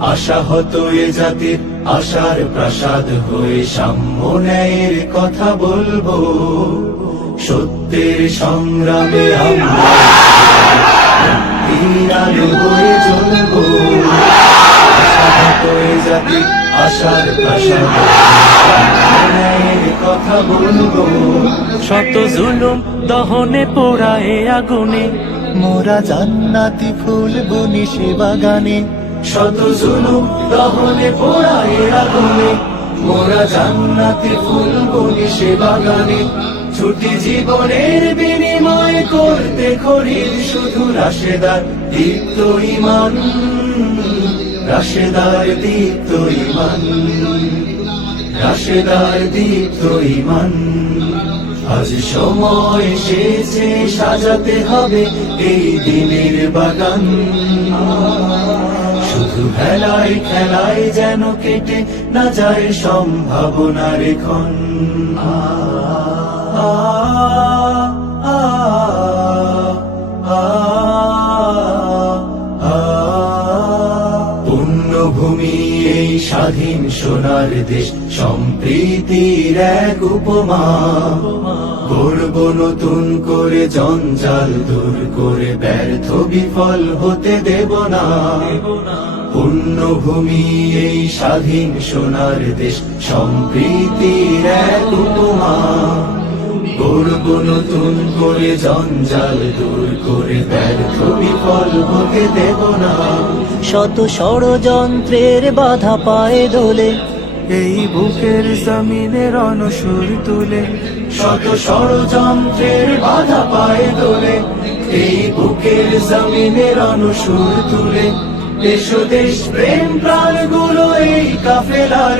আশাহত এ জাতির আশার প্রাসাদ হয়ে সাম্য ন্যায়ের কথা বলব। সত্যের সংগ্রামে আমরা হয়ে জ্বলবো আশাহত এ জাতির কথা বলব। শত জুলুম দহনে পোড়া এ আগুনে, মোরা জান্নাতি ফুল বনি সে বাগানে। শত জুলুম দহনে পোড়ায় আগুনে। মোরা জান্নাতে ফুল বলি সে বাগানে। ছুটি জীবনের বিনিময় করতে খরিদ শুধু রাশেদার দীপ্ত ইমান। রাশেদার দীপ্ত ইমান। রাশেদার দীপ্ত ইমান। আজ সময় এসেছে, সাজাতে হবে এই দিনের বাগান। শুধু হেলায় খেলায় যেন কেটে না যায় সম্ভাবনা রেখন আ, এই স্বাধীন সোনার দেশ সম্প্রীতির এক উপমা। গড়ব নতুন করে জঞ্জাল দূর করে ব্যর্থ বিফল হতে দেব না। পুণ্যভূমি এই স্বাধীন সোনার দেশ, সম্প্রীতির গড়ব নতুন করে জঞ্জাল দূর করে ব্যর্থ বিফল হতে দেব না। শত ষড়যন্ত্রের বাধা পায়ে দোলে এই বুকের জমিনের অনসুর তুলে শত ষড়যন্ত্রের বাধা পায় দোলে এই বুকের জমিনের অনসুর তুলে দেশ দেশ প্রেম প্রাণগুলো এই কাফেলার